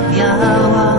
Biała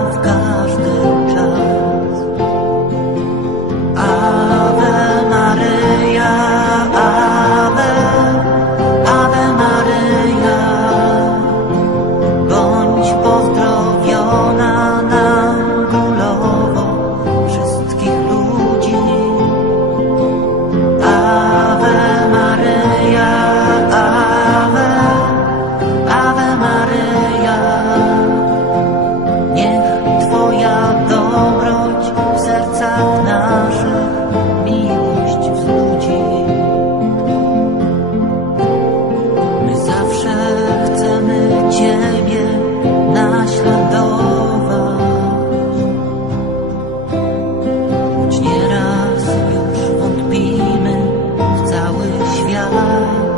love.